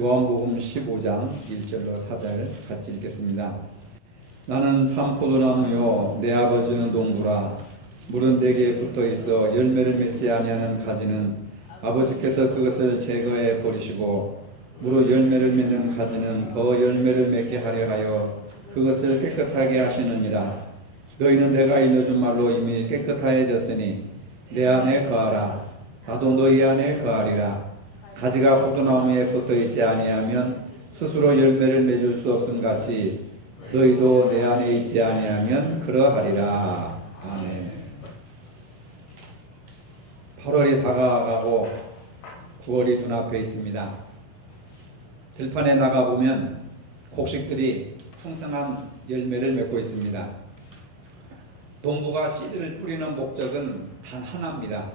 요한복음 15장 1절로 4절 같이 읽겠습니다. 나는 참 포도나무요 내 아버지는 동부라. 물은 내게 붙어있어 열매를 맺지 아니하는 가지는 아버지께서 그것을 제거해 버리시고 무릇 열매를 맺는 가지는 더 열매를 맺게 하려 하여 그것을 깨끗하게 하시느니라. 너희는 내가 일러준 말로 이미 깨끗하여졌으니 내 안에 거하라. 나도 너희 안에 거하리라. 가지가 포도나무에 붙어있지 아니하면 스스로 열매를 맺을 수 없음 같이 너희도 내 안에 있지 아니하면 그러하리라. 아멘. 8월이 다가가고 9월이 눈앞에 있습니다. 들판에 나가보면 곡식들이 풍성한 열매를 맺고 있습니다. 농부가 씨들을 뿌리는 목적은 단 하나입니다.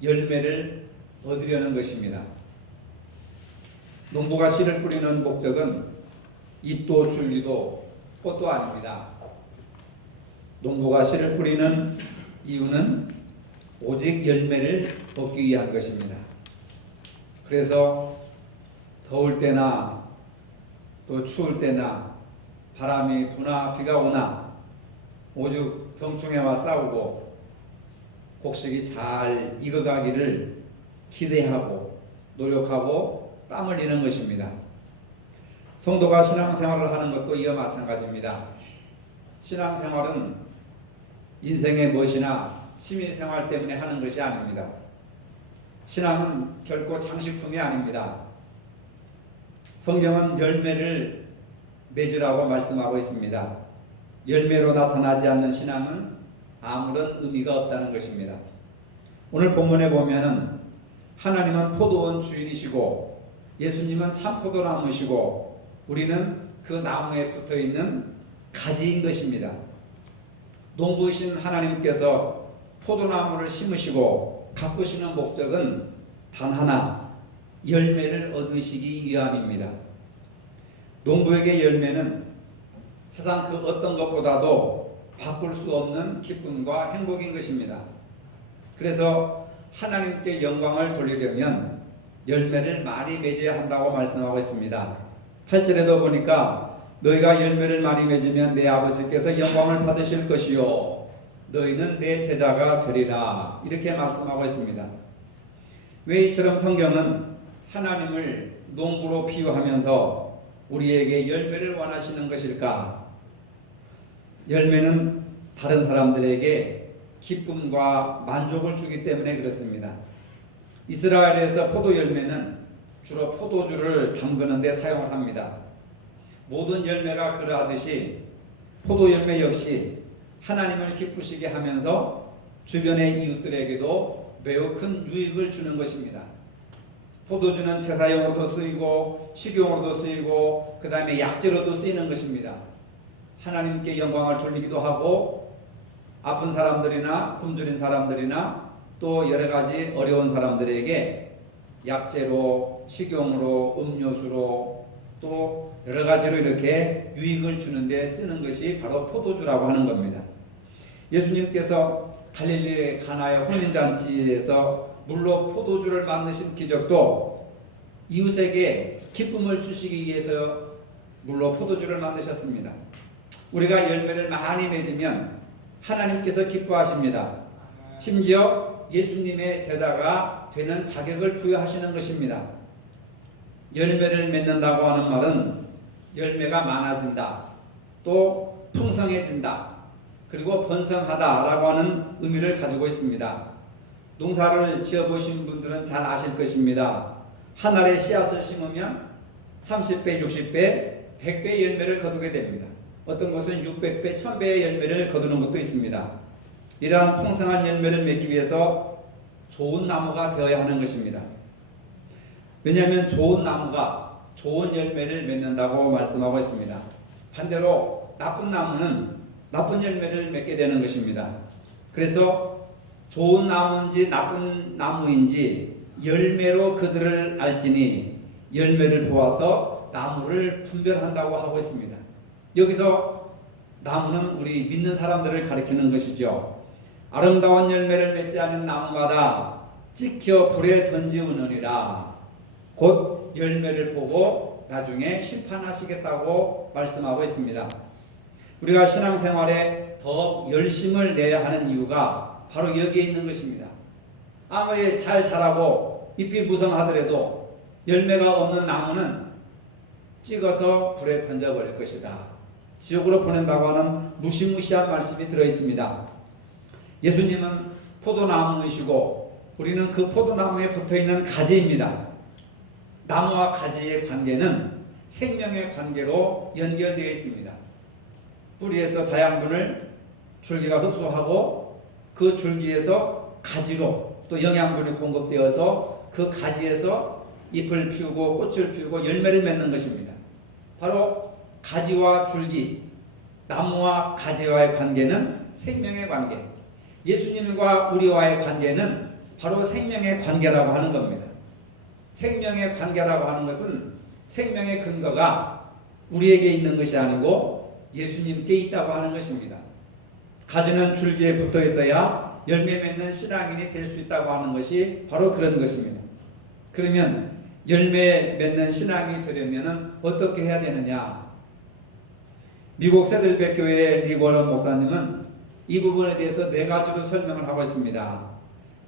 열매를 얻으려는 것입니다. 농부가 씨를 뿌리는 목적은 잎도 줄기도 꽃도 아닙니다. 농부가 씨를 뿌리는 이유는 오직 열매를 얻기 위한 것입니다. 그래서 더울 때나 또 추울 때나 바람이 부나 비가 오나 오죽 병충해와 싸우고 곡식이 잘 익어가기를 기대하고 노력하고 땀 흘리는 것입니다. 성도가 신앙생활을 하는 것도 이와 마찬가지입니다. 신앙생활은 인생의 멋이나 취미생활 때문에 하는 것이 아닙니다. 신앙은 결코 장식품이 아닙니다. 성경은 열매를 맺으라고 말씀하고 있습니다. 열매로 나타나지 않는 신앙은 아무런 의미가 없다는 것입니다. 오늘 본문에 보면은 하나님은 포도원 주인이시고 예수님은 참 포도나무시고 우리는 그 나무에 붙어있는 가지인 것입니다. 농부이신 하나님께서 포도나무를 심으시고 가꾸시는 목적은 단 하나, 열매를 얻으시기 위함입니다. 농부에게 열매는 세상 그 어떤 것보다도 바꿀 수 없는 기쁨과 행복인 것입니다. 그래서 하나님께 영광을 돌리려면 열매를 많이 맺어야 한다고 말씀하고 있습니다. 8절에도 보니까 너희가 열매를 많이 맺으면 내 아버지께서 영광을 받으실 것이요 너희는 내 제자가 되리라. 이렇게 말씀하고 있습니다. 왜 이처럼 성경은 하나님을 농부로 비유하면서 우리에게 열매를 원하시는 것일까? 열매는 다른 사람들에게 기쁨과 만족을 주기 때문에 그렇습니다. 이스라엘에서 포도 열매는 주로 포도주를 담그는 데 사용을 합니다. 모든 열매가 그러하듯이 포도 열매 역시 하나님을 기쁘시게 하면서 주변의 이웃들에게도 매우 큰 유익을 주는 것입니다. 포도주는 제사용으로도 쓰이고 식용으로도 쓰이고 그 다음에 약재로도 쓰이는 것입니다. 하나님께 영광을 돌리기도 하고 아픈 사람들이나 굶주린 사람들이나 또 여러 가지 어려운 사람들에게 약재로 식용으로 음료수로 또 여러 가지로 이렇게 유익을 주는 데 쓰는 것이 바로 포도주라고 하는 겁니다. 예수님께서 갈릴리 가나의 혼인잔치에서 물로 포도주를 만드신 기적도 이웃에게 기쁨을 주시기 위해서 물로 포도주를 만드셨습니다. 우리가 열매를 많이 맺으면 하나님께서 기뻐하십니다. 심지어 예수님의 제자가 되는 자격을 부여하시는 것입니다. 열매를 맺는다고 하는 말은 열매가 많아진다, 또 풍성해진다, 그리고 번성하다라고 하는 의미를 가지고 있습니다. 농사를 지어보신 분들은 잘 아실 것입니다. 한 알에 씨앗을 심으면 30배, 60배, 100배의 열매를 거두게 됩니다. 어떤 것은 600배, 1000배의 열매를 거두는 것도 있습니다. 이러한 풍성한 열매를 맺기 위해서 좋은 나무가 되어야 하는 것입니다. 왜냐하면 좋은 나무가 좋은 열매를 맺는다고 말씀하고 있습니다. 반대로 나쁜 나무는 나쁜 열매를 맺게 되는 것입니다. 그래서 좋은 나무인지 나쁜 나무인지 열매로 그들을 알지니 열매를 보아서 나무를 분별한다고 하고 있습니다. 여기서 나무는 우리 믿는 사람들을 가리키는 것이죠. 아름다운 열매를 맺지 않은 나무마다 찍혀 불에 던지우느니라. 곧 열매를 보고 나중에 심판하시겠다고 말씀하고 있습니다. 우리가 신앙생활에 더 열심을 내야 하는 이유가 바로 여기에 있는 것입니다. 아무리 잘 자라고 잎이 무성하더라도 열매가 없는 나무는 찍어서 불에 던져버릴 것이다. 지옥으로 보낸다고 하는 무시무시한 말씀이 들어있습니다. 예수님은 포도나무이시고 우리는 그 포도나무에 붙어있는 가지입니다. 나무와 가지의 관계는 생명의 관계로 연결되어 있습니다. 뿌리에서 자양분을 줄기가 흡수하고 그 줄기에서 가지로 또 영양분이 공급되어서 그 가지에서 잎을 피우고 꽃을 피우고 열매를 맺는 것입니다. 바로 가지와 줄기, 나무와 가지와의 관계는 생명의 관계, 예수님과 우리와의 관계는 바로 생명의 관계라고 하는 겁니다. 생명의 관계라고 하는 것은 생명의 근거가 우리에게 있는 것이 아니고 예수님께 있다고 하는 것입니다. 가지는 줄기에 붙어 있어야 열매 맺는 신앙인이 될 수 있다고 하는 것이 바로 그런 것입니다. 그러면 열매 맺는 신앙이 되려면 어떻게 해야 되느냐? 미국 세들백교회 리워런 목사님은 이 부분에 대해서 4가지로 설명을 하고 있습니다.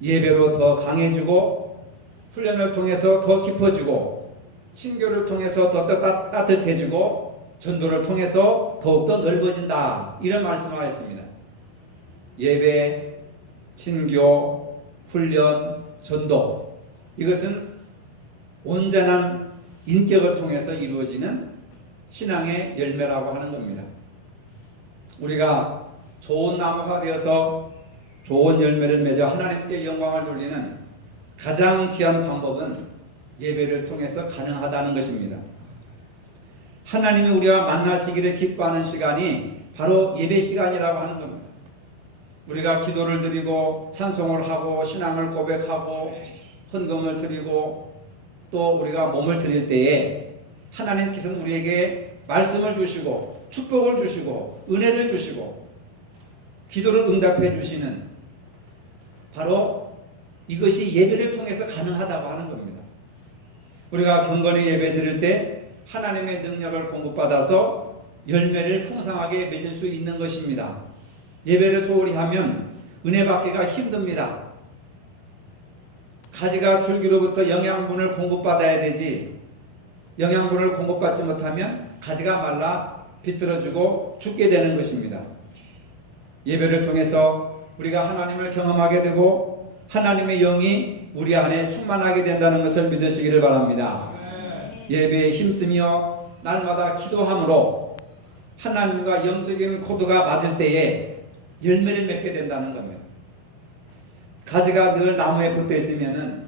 예배로 더 강해지고, 훈련을 통해서 더 깊어지고, 친교를 통해서 더 따뜻해지고, 전도를 통해서 더욱더 넓어진다. 이런 말씀을 하였습니다. 예배, 친교, 훈련, 전도, 이것은 온전한 인격을 통해서 이루어지는 신앙의 열매라고 하는 겁니다. 우리가 좋은 나무가 되어서 좋은 열매를 맺어 하나님께 영광을 돌리는 가장 귀한 방법은 예배를 통해서 가능하다는 것입니다. 하나님이 우리와 만나시기를 기뻐하는 시간이 바로 예배 시간이라고 하는 겁니다. 우리가 기도를 드리고 찬송을 하고 신앙을 고백하고 헌금을 드리고 또 우리가 몸을 드릴 때에 하나님께서는 우리에게 말씀을 주시고 축복을 주시고 은혜를 주시고 기도를 응답해 주시는 바로 이것이 예배를 통해서 가능하다고 하는 겁니다. 우리가 경건히 예배 드릴 때 하나님의 능력을 공급받아서 열매를 풍성하게 맺을 수 있는 것입니다. 예배를 소홀히 하면 은혜 받기가 힘듭니다. 가지가 줄기로부터 영양분을 공급받아야 되지, 영양분을 공급받지 못하면 가지가 말라 비틀어지고 죽게 되는 것입니다. 예배를 통해서 우리가 하나님을 경험하게 되고 하나님의 영이 우리 안에 충만하게 된다는 것을 믿으시기를 바랍니다. 예배에 힘쓰며 날마다 기도함으로 하나님과 영적인 코드가 맞을 때에 열매를 맺게 된다는 겁니다. 가지가 늘 나무에 붙어 있으면은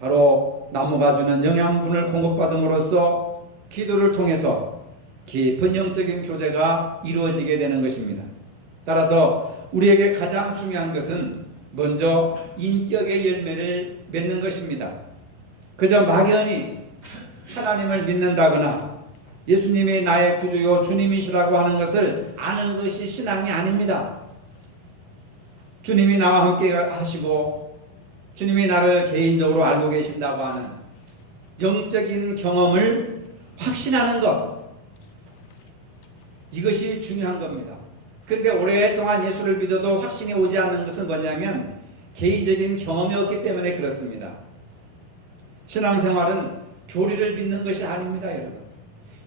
바로 나무가 주는 영양분을 공급받음으로써 기도를 통해서 깊은 영적인 교제가 이루어지게 되는 것입니다. 따라서 우리에게 가장 중요한 것은 먼저 인격의 열매를 맺는 것입니다. 그저 막연히 하나님을 믿는다거나 예수님이 나의 구주요 주님이시라고 하는 것을 아는 것이 신앙이 아닙니다. 주님이 나와 함께 하시고 주님이 나를 개인적으로 알고 계신다고 하는 영적인 경험을 확신하는 것, 이것이 중요한 겁니다. 근데 오랫동안 예수를 믿어도 확신이 오지 않는 것은 뭐냐면 개인적인 경험이 없기 때문에 그렇습니다. 신앙생활은 교리를 믿는 것이 아닙니다, 여러분.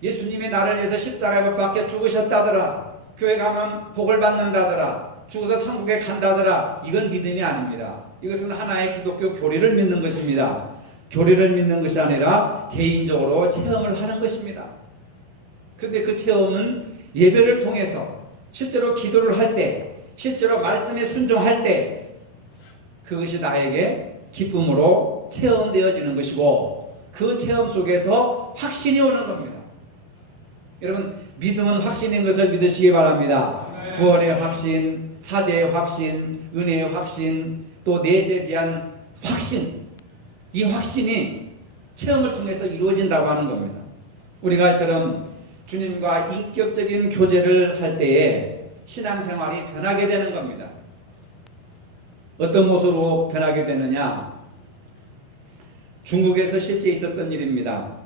예수님이 나를 위해서 십자가에 못 박혀 죽으셨다더라, 교회 가면 복을 받는다더라, 죽어서 천국에 간다더라, 이건 믿음이 아닙니다. 이것은 하나의 기독교 교리를 믿는 것입니다. 교리를 믿는 것이 아니라 개인적으로 체험을 하는 것입니다. 근데 그 체험은 예배를 통해서 실제로 기도를 할 때, 실제로 말씀에 순종할 때 그것이 나에게 기쁨으로 체험되어지는 것이고 그 체험 속에서 확신이 오는 겁니다. 여러분, 믿음은 확신인 것을 믿으시기 바랍니다. 구원의 확신, 사죄의 확신, 은혜의 확신, 또 넷에 대한 확신, 이 확신이 체험을 통해서 이루어진다고 하는 겁니다. 우리가 이처럼 주님과 인격적인 교제를 할 때에 신앙생활이 변하게 되는 겁니다. 어떤 모습으로 변하게 되느냐? 중국에서 실제 있었던 일입니다.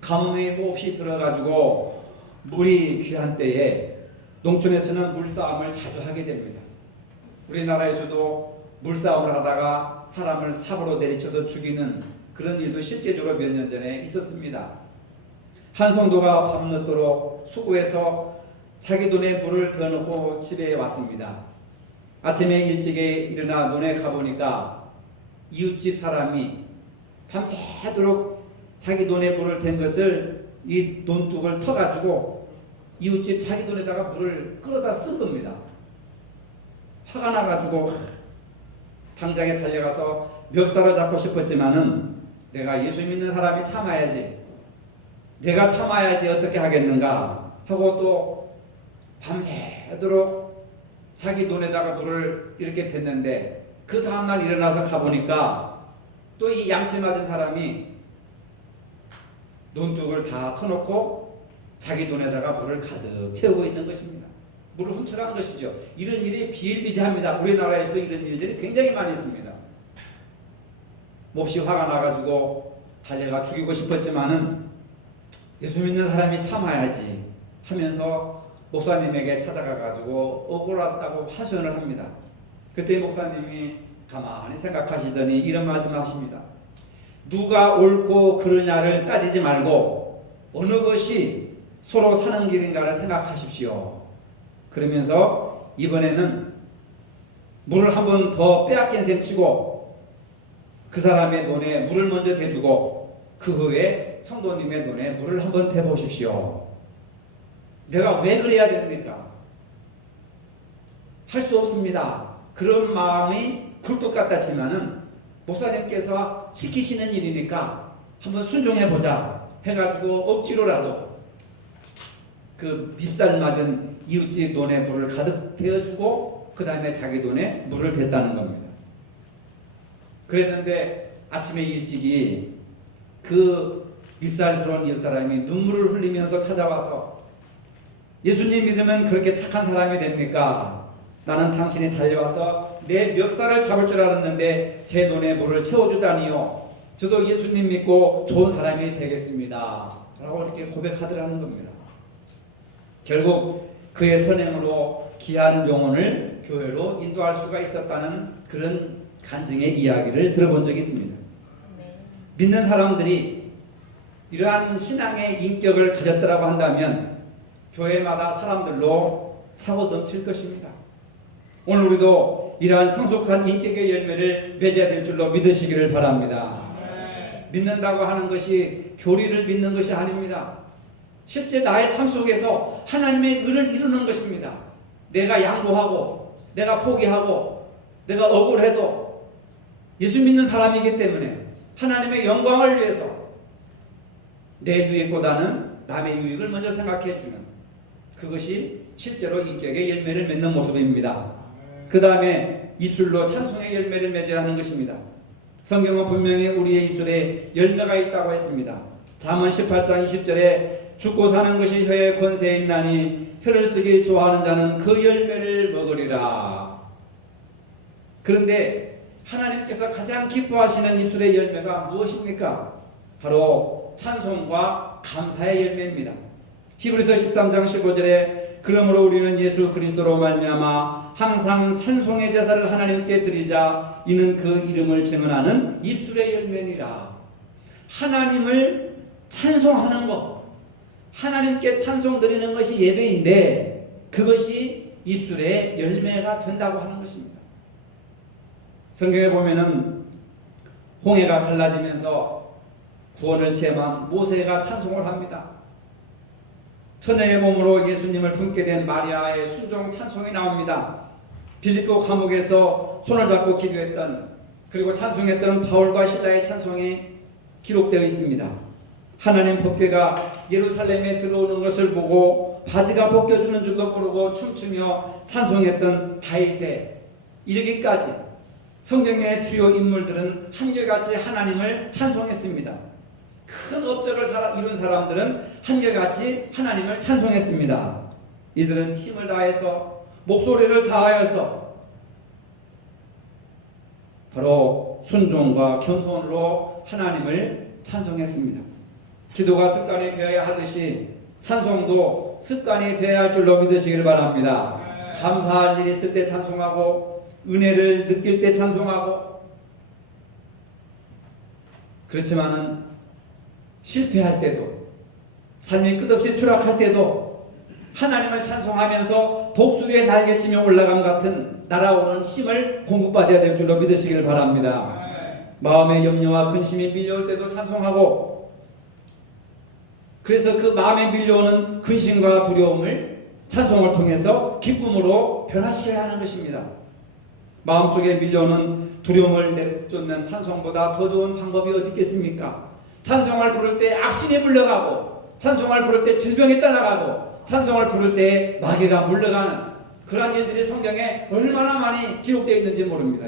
가뭄이 몹시 들어가지고 물이 귀한 때에 농촌에서는 물싸움을 자주 하게 됩니다. 우리나라에서도 물싸움을 하다가 사람을 삽으로 내리쳐서 죽이는 그런 일도 실제적으로 몇 년 전에 있었습니다. 한 성도가 밤늦도록 수구에서 자기 돈에 물을 더 넣고 집에 왔습니다. 아침에 일찍에 일어나 논에 가보니까 이웃집 사람이 밤새도록 자기 돈에 물을 댄 것을 이 논둑을 터가지고 이웃집 자기 돈에다가 물을 끌어다 쓴 겁니다. 화가 나가지고 당장에 달려가서 멱살을 잡고 싶었지만은 내가 예수 믿는 사람이 참아야지, 내가 참아야지 어떻게 하겠는가 하고 또 밤새도록 자기 돈에다가 물을 이렇게 댔는데 그 다음날 일어나서 가보니까 또 이 양치 맞은 사람이 논둑을 다 터놓고 자기 돈에다가 물을 가득 채우고 있는 것입니다. 물을 훔쳐간 것이죠. 이런 일이 비일비재합니다. 우리나라에서도 이런 일들이 굉장히 많이 있습니다. 몹시 화가 나가지고 달려가 죽이고 싶었지만은 예수 믿는 사람이 참아야지 하면서 목사님에게 찾아가가지고 억울하다고 하소연을 합니다. 그때 목사님이 가만히 생각하시더니 이런 말씀을 하십니다. 누가 옳고 그르냐를 따지지 말고 어느 것이 서로 사는 길인가를 생각하십시오. 그러면서 이번에는 물을 한 번 더 빼앗긴 셈 치고 그 사람의 논에 물을 먼저 대주고 그 후에 성도님의 논에 물을 한 번 대보십시오. 내가 왜 그래야 됩니까? 할 수 없습니다. 그런 마음이 굴뚝 같았지만은 목사님께서 시키시는 일이니까 한번 순종해보자 해가지고 억지로라도 그 밉살 맞은 이웃집 논에 물을 가득 대어주고 그 다음에 자기 돈에 물을 댔다는 겁니다. 그랬는데 아침에 일찍이 그 밉살스러운 이웃사람이 눈물을 흘리면서 찾아와서 예수님 믿으면 그렇게 착한 사람이 됩니까? 나는 당신이 달려와서 내 멱살을 잡을 줄 알았는데 제 돈에 물을 채워주다니요. 저도 예수님 믿고 좋은 사람이 되겠습니다. 라고 이렇게 고백하더라는 겁니다. 결국 그의 선행으로 귀한 영혼을 교회로 인도할 수가 있었다는 그런 간증의 이야기를 들어본 적이 있습니다. 믿는 사람들이 이러한 신앙의 인격을 가졌더라고 한다면 교회마다 사람들로 차고 넘칠 것입니다. 오늘 우리도 이러한 성숙한 인격의 열매를 맺어야 될 줄로 믿으시기를 바랍니다. 믿는다고 하는 것이 교리를 믿는 것이 아닙니다. 실제 나의 삶 속에서 하나님의 의를 이루는 것입니다. 내가 양보하고 내가 포기하고 내가 억울해도 예수 믿는 사람이기 때문에 하나님의 영광을 위해서 내 유익보다는 남의 유익을 먼저 생각해 주는 그것이 실제로 인격의 열매를 맺는 모습입니다. 그 다음에 입술로 찬송의 열매를 맺어야 하는 것입니다. 성경은 분명히 우리의 입술에 열매가 있다고 했습니다. 잠언 18장 20절에 죽고 사는 것이 혀의 권세에 있나니 혀를 쓰기 좋아하는 자는 그 열매를 먹으리라. 그런데 하나님께서 가장 기뻐하시는 입술의 열매가 무엇입니까? 바로 찬송과 감사의 열매입니다. 히브리서 13장 15절에 그러므로 우리는 예수 그리스도로 말미암아 항상 찬송의 제사를 하나님께 드리자. 이는 그 이름을 제문하는 입술의 열매니라. 하나님을 찬송하는 것, 하나님께 찬송 드리는 것이 예배인데 그것이 입술의 열매가 된다고 하는 것입니다. 성경에 보면은 홍해가 갈라지면서 구원을 체험한 모세가 찬송을 합니다. 처녀의 몸으로 예수님을 품게 된 마리아의 순종 찬송이 나옵니다. 빌립보 감옥에서 손을 잡고 기도했던 그리고 찬송했던 바울과 실라의 찬송이 기록되어 있습니다. 하나님 법궤가 예루살렘에 들어오는 것을 보고 바지가 벗겨주는 줄도 모르고 춤추며 찬송했던 다윗에 이르기까지 성경의 주요 인물들은 한결같이 하나님을 찬송했습니다. 큰 업적을 이룬 사람들은 한결같이 하나님을 찬송했습니다. 이들은 힘을 다해서 목소리를 다하여서 바로 순종과 겸손으로 하나님을 찬송했습니다. 기도가 습관이 되어야 하듯이 찬송도 습관이 되어야 할 줄로 믿으시길 바랍니다. 감사할 일이 있을 때 찬송하고 은혜를 느낄 때 찬송하고, 그렇지만은 실패할 때도, 삶이 끝없이 추락할 때도 하나님을 찬송하면서 독수리의 날개치며 올라감 같은 날아오는 힘을 공급받아야 될 줄로 믿으시길 바랍니다. 마음의 염려와 근심이 밀려올 때도 찬송하고, 그래서 그 마음에 밀려오는 근심과 두려움을 찬송을 통해서 기쁨으로 변화시켜야 하는 것입니다. 마음속에 밀려오는 두려움을 내쫓는 찬송보다 더 좋은 방법이 어디 있겠습니까? 찬송을 부를 때 악신이 물러가고, 찬송을 부를 때 질병이 떠나가고, 찬송을 부를 때 마귀가 물러가는 그러한 일들이 성경에 얼마나 많이 기록되어 있는지 모릅니다.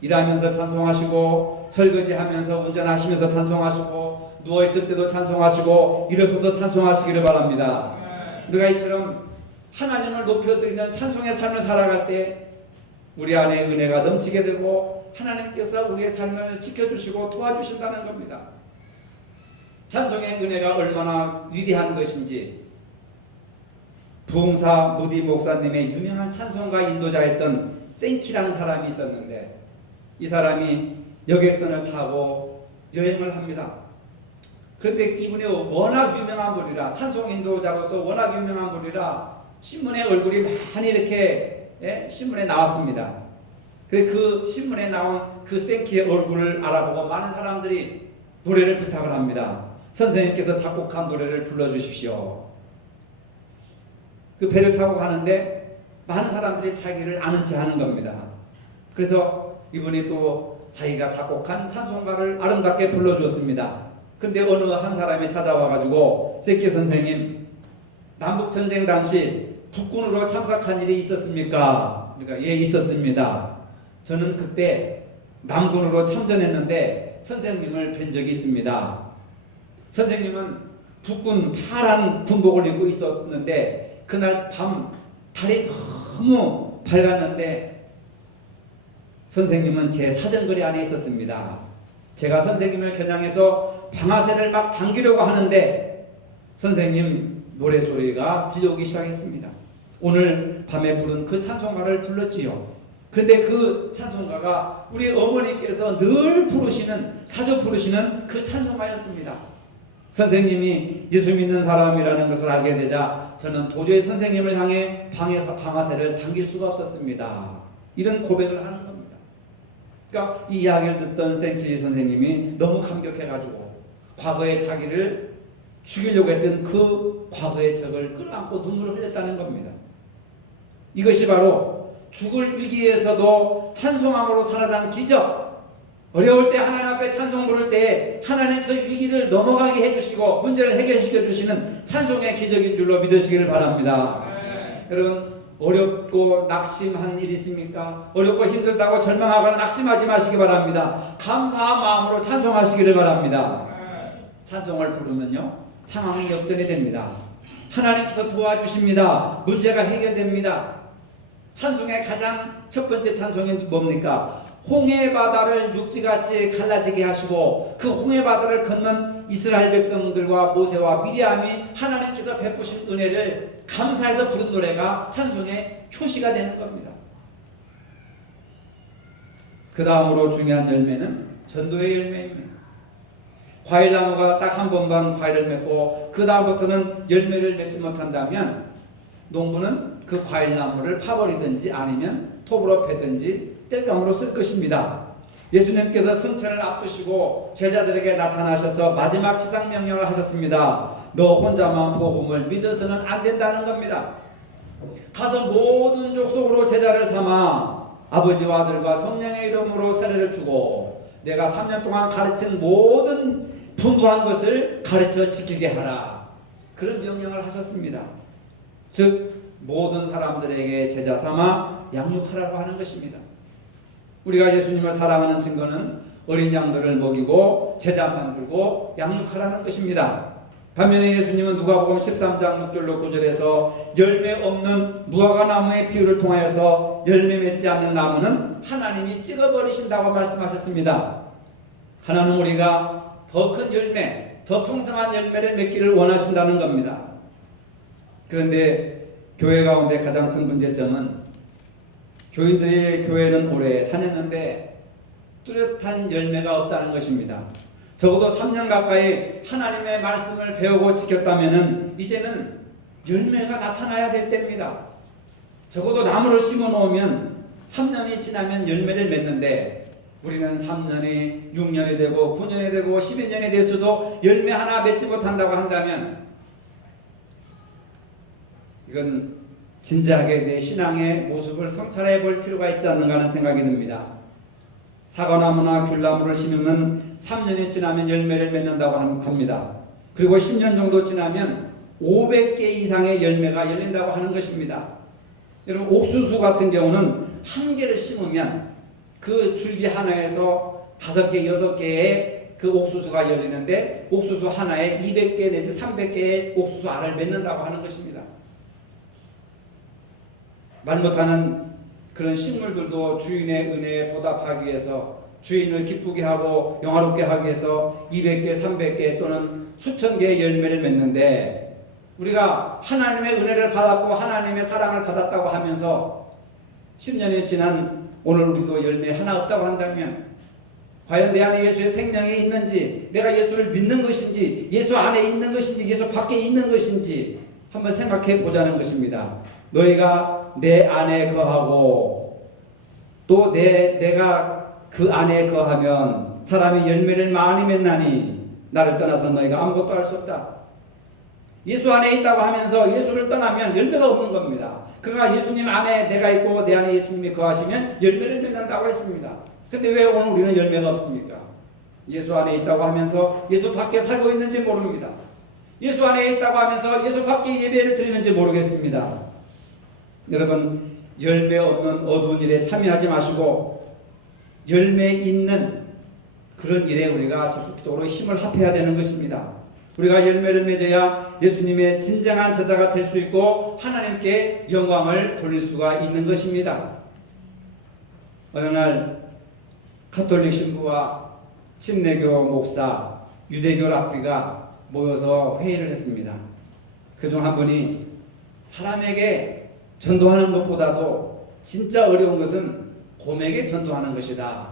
일하면서 찬송하시고, 설거지하면서 운전하시면서 찬송하시고, 누워있을 때도 찬송하시고, 일어서서 찬송하시기를 바랍니다. 우리가 이처럼 하나님을 높여드리는 찬송의 삶을 살아갈 때 우리 안에 은혜가 넘치게 되고 하나님께서 우리의 삶을 지켜주시고 도와주신다는 겁니다. 찬송의 은혜가 얼마나 위대한 것인지 부흥사 무디 목사님의 유명한 찬송가 인도자였던 생키라는 사람이 있었는데, 이 사람이 여객선을 타고 여행을 합니다. 그런데 이분이 워낙 유명한 분이라, 찬송 인도자로서 워낙 유명한 분이라 신문에 얼굴이 많이 이렇게 신문에 나왔습니다. 그 신문에 나온 그 생키의 얼굴을 알아보고 많은 사람들이 노래를 부탁을 합니다. 선생님께서 작곡한 노래를 불러주십시오. 그 배를 타고 가는데 많은 사람들이 자기를 아는 체 하는 겁니다. 그래서 이분이 또 자기가 작곡한 찬송가를 아름답게 불러주었습니다. 근데 어느 한 사람이 찾아와가지고, 생키 선생님, 남북전쟁 당시 북군으로 참석한 일이 있었습니까? 그러니까 예, 있었습니다. 저는 그때 남군으로 참전했는데 선생님을 뵌 적이 있습니다. 선생님은 북군 파란 군복을 입고 있었는데 그날 밤 달이 너무 밝았는데 선생님은 제 사정거리 안에 있었습니다. 제가 선생님을 겨냥해서 방아쇠를 막 당기려고 하는데 선생님 노래소리가 들려오기 시작했습니다. 오늘 밤에 부른 그 찬송가를 불렀지요. 그런데 그 찬송가가 우리 어머니께서 늘 부르시는, 자주 부르시는 그 찬송가였습니다. 선생님이 예수 믿는 사람이라는 것을 알게 되자 저는 도저히 선생님을 향해 방아쇠를 당길 수가 없었습니다. 이런 고백을 하는 겁니다. 그러니까 이 이야기를 듣던 생키 선생님이 너무 감격해가지고 과거에 자기를 죽이려고 했던 그 과거의 적을 끌어안고 눈물을 흘렸다는 겁니다. 이것이 바로 죽을 위기에서도 찬송함으로 살아난 기적. 어려울 때 하나님 앞에 찬송 부를 때 하나님께서 위기를 넘어가게 해주시고 문제를 해결시켜 주시는 찬송의 기적인 줄로 믿으시기를 바랍니다. 여러분, 어렵고 낙심한 일이 있습니까? 어렵고 힘들다고 절망하거나 낙심하지 마시기 바랍니다. 감사한 마음으로 찬송하시기를 바랍니다. 찬송을 부르면요, 상황이 역전이 됩니다. 하나님께서 도와주십니다. 문제가 해결됩니다. 찬송의 가장 첫 번째 찬송이 뭡니까? 홍해 바다를 육지같이 갈라지게 하시고 그 홍해 바다를 건넌 이스라엘 백성들과 모세와 미리암이 하나님께서 베푸신 은혜를 감사해서 부른 노래가 찬송의 표시가 되는 겁니다. 그 다음으로 중요한 열매는 전도의 열매입니다. 과일나무가 딱 한 번만 과일을 맺고 그 다음부터는 열매를 맺지 못한다면 농부는 그 과일나무를 파버리든지 아니면 톱으로 베든지 뗄감으로 쓸 것입니다. 예수님께서 승천을 앞두시고 제자들에게 나타나셔서 마지막 지상명령을 하셨습니다. 너 혼자만 복음을 믿어서는 안 된다는 겁니다. 가서 모든 족속으로 제자를 삼아 아버지와 아들과 성령의 이름으로 세례를 주고 내가 3년 동안 가르친 모든 풍부한 것을 가르쳐 지키게 하라. 그런 명령을 하셨습니다. 즉 모든 사람들에게 제자 삼아 양육하라고 하는 것입니다. 우리가 예수님을 사랑하는 증거는 어린 양들을 먹이고 제자 만들고 양육하라는 것입니다. 반면에 예수님은 누가복음 13장 6절로 9절에서 열매 없는 무화과 나무의 비유를 통하여서 열매 맺지 않는 나무는 하나님이 찍어버리신다고 말씀하셨습니다. 하나님은 우리가 더 큰 열매, 더 풍성한 열매를 맺기를 원하신다는 겁니다. 그런데 교회 가운데 가장 큰 문제점은 교인들의 교회는 오래 다녔는데 뚜렷한 열매가 없다는 것입니다. 적어도 3년 가까이 하나님의 말씀을 배우고 지켰다면 이제는 열매가 나타나야 될 때입니다. 적어도 나무를 심어 놓으면 3년이 지나면 열매를 맺는데 우리는 3년이 6년이 되고 9년이 되고 12년이 됐어도 열매 하나 맺지 못한다고 한다면 이건 진지하게 내 신앙의 모습을 성찰해 볼 필요가 있지 않는가 하는 생각이 듭니다. 사과나무나 귤나무를 심으면 3년이 지나면 열매를 맺는다고 합니다. 그리고 10년 정도 지나면 500개 이상의 열매가 열린다고 하는 것입니다. 여러분 옥수수 같은 경우는 한 개를 심으면 그 줄기 하나에서 5개, 6개의 그 옥수수가 열리는데 옥수수 하나에 200개 내지 300개의 옥수수 알을 맺는다고 하는 것입니다. 말 못하는 그런 식물들도 주인의 은혜에 보답하기 위해서 주인을 기쁘게 하고 영화롭게 하기 위해서 200개, 300개 또는 수천 개의 열매를 맺는데 우리가 하나님의 은혜를 받았고 하나님의 사랑을 받았다고 하면서 10년이 지난 오늘 우리도 열매 하나 없다고 한다면 과연 내 안에 예수의 생명이 있는지, 내가 예수를 믿는 것인지, 예수 안에 있는 것인지, 예수 밖에 있는 것인지 한번 생각해 보자는 것입니다. 너희가 내 안에 거하고 또 내가 그 안에 거하면 사람이 열매를 많이 맺나니 나를 떠나서 너희가 아무것도 할 수 없다. 예수 안에 있다고 하면서 예수를 떠나면 열매가 없는 겁니다. 그러나 예수님 안에 내가 있고 내 안에 예수님이 거하시면 열매를 맺는다고 했습니다. 근데 왜 오늘 우리는 열매가 없습니까? 예수 안에 있다고 하면서 예수 밖에 살고 있는지 모릅니다. 예수 안에 있다고 하면서 예수 밖에 예배를 드리는지 모르겠습니다. 여러분 열매 없는 어두운 일에 참여하지 마시고 열매 있는 그런 일에 우리가 적극적으로 힘을 합해야 되는 것입니다. 우리가 열매를 맺어야 예수님의 진정한 제자가 될 수 있고 하나님께 영광을 돌릴 수가 있는 것입니다. 어느 날 가톨릭 신부와 침례교 목사, 유대교 랍비가 모여서 회의를 했습니다. 그중 한 분이 사람에게 전도하는 것보다도 진짜 어려운 것은 곰에게 전도하는 것이다.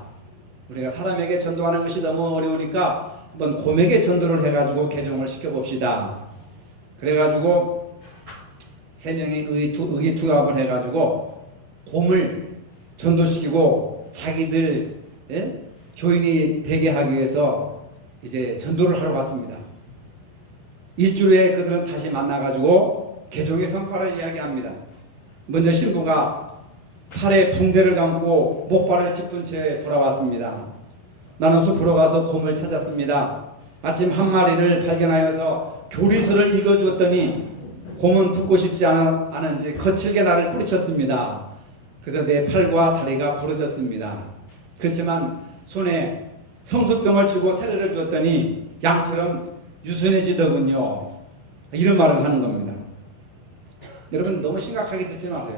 우리가 사람에게 전도하는 것이 너무 어려우니까 한번 곰에게 전도를 해가지고 개종을 시켜봅시다. 그래가지고 세 명이 의기투합을 해가지고 곰을 전도시키고 자기들 교인이 되게 하기 위해서 이제 전도를 하러 갔습니다. 일주일 후에 그들은 다시 만나가지고 개종의 성과를 이야기합니다. 먼저 신부가 팔에 붕대를 감고 목발을 짚은 채 돌아왔습니다. 나는 숲으로 가서 곰을 찾았습니다. 아침 한 마리를 발견하여서 교리서를 읽어주었더니 곰은 듣고 싶지 않은지 거칠게 나를 뿌리쳤습니다. 그래서 내 팔과 다리가 부러졌습니다. 그렇지만 손에 성수병을 주고 세례를 주었더니 양처럼 유순해지더군요. 이런 말을 하는 겁니다. 여러분 너무 심각하게 듣지 마세요.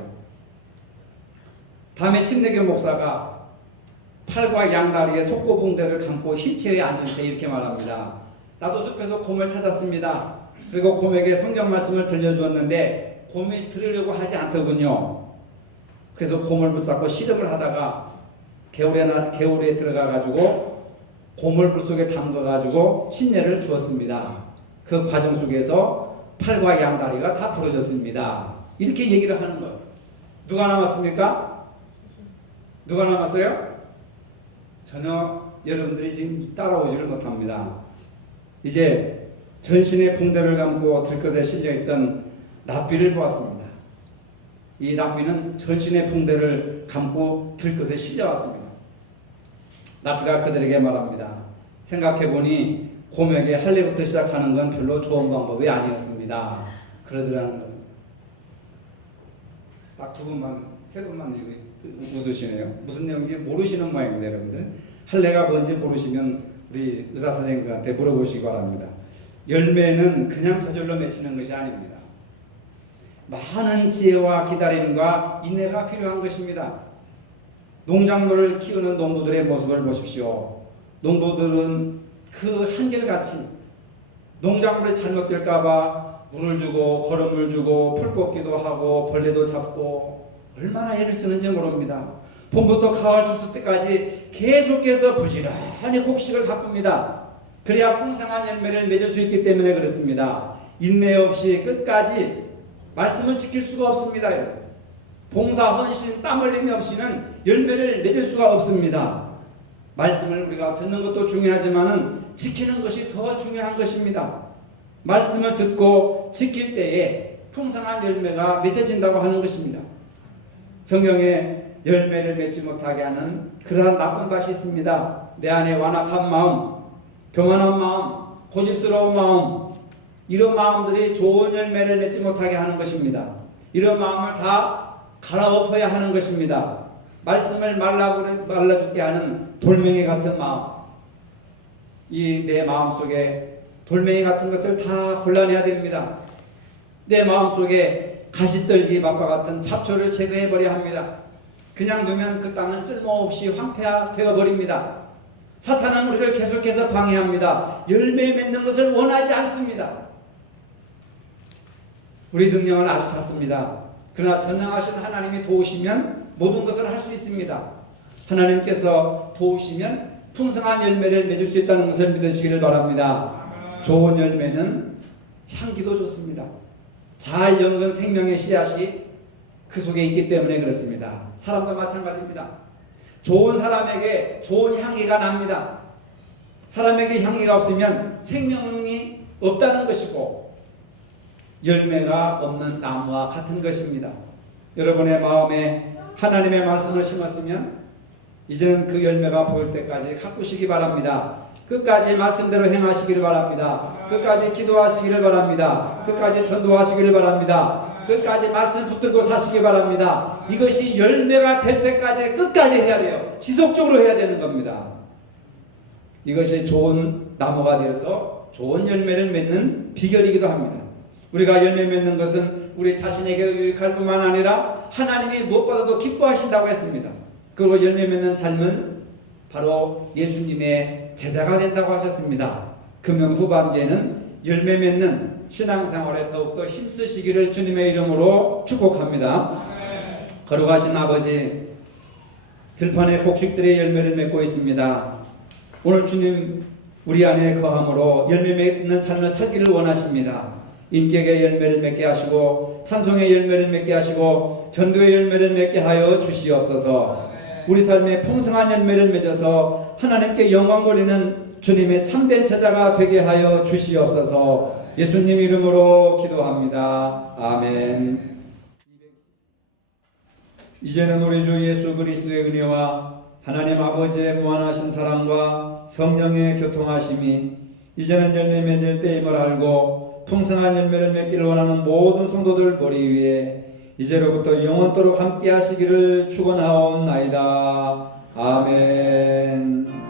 다음에 침례교 목사가 팔과 양다리에 속고붕대를 감고 흰채에 앉은 채 이렇게 말합니다. 나도 숲에서 곰을 찾았습니다. 그리고 곰에게 성경 말씀을 들려주었는데 곰이 들으려고 하지 않더군요. 그래서 곰을 붙잡고 씨름을 하다가 개울에 들어가가지고 곰을 물속에 담가가지고 침례를 주었습니다. 그 과정 속에서 팔과 양다리가 다 부러졌습니다. 이렇게 얘기를 하는 거예요. 누가 남았습니까? 누가 남았어요? 전혀 여러분들이 지금 따라오지를 못합니다. 이제 전신에 붕대를 감고 들것에 실려있던 랍비를 보았습니다. 이 랍비는 전신에 붕대를 감고 들것에 실려왔습니다. 랍비가 그들에게 말합니다. 생각해보니 곰에게 할례부터 시작하는 건 별로 좋은 방법이 아니었습니다. 그러더라는 겁니다. 딱 두 분만, 세 분만 웃으시네요. 무슨 내용인지 모르시는 모양입니다, 여러분들. 할례가 뭔지 모르시면 우리 의사 선생님들한테 물어보시기 바랍니다. 열매는 그냥 저절로 맺히는 것이 아닙니다. 많은 지혜와 기다림과 인내가 필요한 것입니다. 농작물을 키우는 농부들의 모습을 보십시오. 농부들은 그 한결같이 농작물이 잘못될까봐 물을 주고 거름을 주고 풀 뽑기도 하고 벌레도 잡고 얼마나 애를 쓰는지 모릅니다. 봄부터 가을 추수 때까지 계속해서 부지런히 곡식을 가꿉니다. 그래야 풍성한 열매를 맺을 수 있기 때문에 그렇습니다. 인내 없이 끝까지 말씀을 지킬 수가 없습니다. 봉사, 헌신, 땀 흘림이 없이는 열매를 맺을 수가 없습니다. 말씀을 우리가 듣는 것도 중요하지만 지키는 것이 더 중요한 것입니다. 말씀을 듣고 지킬 때에 풍성한 열매가 맺어진다고 하는 것입니다. 성경에 열매를 맺지 못하게 하는 그러한 나쁜 것이 있습니다. 내 안에 완악한 마음, 교만한 마음, 고집스러운 마음, 이런 마음들이 좋은 열매를 맺지 못하게 하는 것입니다. 이런 마음을 다 갈아엎어야 하는 것입니다. 말씀을 말라 죽게 하는 돌멩이 같은 마음, 이 내 마음 속에 돌멩이 같은 것을 다 골라내야 됩니다. 내 마음 속에 가시떨기 맛과 같은 잡초를 제거해버려야 합니다. 그냥 두면 그 땅은 쓸모없이 황폐되어 버립니다. 사탄은 우리를 계속해서 방해합니다. 열매 맺는 것을 원하지 않습니다. 우리 능력은 아주 작습니다. 그러나 전능하신 하나님이 도우시면 모든 것을 할 수 있습니다. 하나님께서 도우시면 풍성한 열매를 맺을 수 있다는 것을 믿으시기를 바랍니다. 좋은 열매는 향기도 좋습니다. 잘 연근 생명의 씨앗이 그 속에 있기 때문에 그렇습니다. 사람도 마찬가지입니다. 좋은 사람에게 좋은 향기가 납니다. 사람에게 향기가 없으면 생명이 없다는 것이고 열매가 없는 나무와 같은 것입니다. 여러분의 마음에 하나님의 말씀을 심었으면 이제는 그 열매가 보일 때까지 가꾸시기 바랍니다. 끝까지 말씀대로 행하시기를 바랍니다. 끝까지 기도하시기를 바랍니다. 끝까지 전도하시기를 바랍니다. 끝까지 말씀 붙들고 사시기 바랍니다. 이것이 열매가 될 때까지 끝까지 해야 돼요. 지속적으로 해야 되는 겁니다. 이것이 좋은 나무가 되어서 좋은 열매를 맺는 비결이기도 합니다. 우리가 열매 맺는 것은 우리 자신에게도 유익할 뿐만 아니라 하나님이 무엇보다도 기뻐하신다고 했습니다. 그리고 열매 맺는 삶은 바로 예수님의 제자가 된다고 하셨습니다. 금년 후반기에는 열매 맺는 신앙생활에 더욱더 힘쓰시기를 주님의 이름으로 축복합니다. 거룩하신 아버지, 들판에 곡식들의 열매를 맺고 있습니다. 오늘 주님 우리 안에 거함으로 열매 맺는 삶을 살기를 원하십니다. 인격의 열매를 맺게 하시고 찬송의 열매를 맺게 하시고 전도의 열매를 맺게 하여 주시옵소서. 우리 삶에 풍성한 열매를 맺어서 하나님께 영광 돌리는 주님의 참된 제자가 되게 하여 주시옵소서. 예수님 이름으로 기도합니다. 아멘. 이제는 우리 주 예수 그리스도의 은혜와 하나님 아버지의 무한하신 사랑과 성령의 교통하심이 이제는 열매 맺을 때임을 알고 풍성한 열매를 맺기를 원하는 모든 성도들 머리 위에 이제로부터 영원토록 함께 하시기를 축원하옵나이다. 아멘.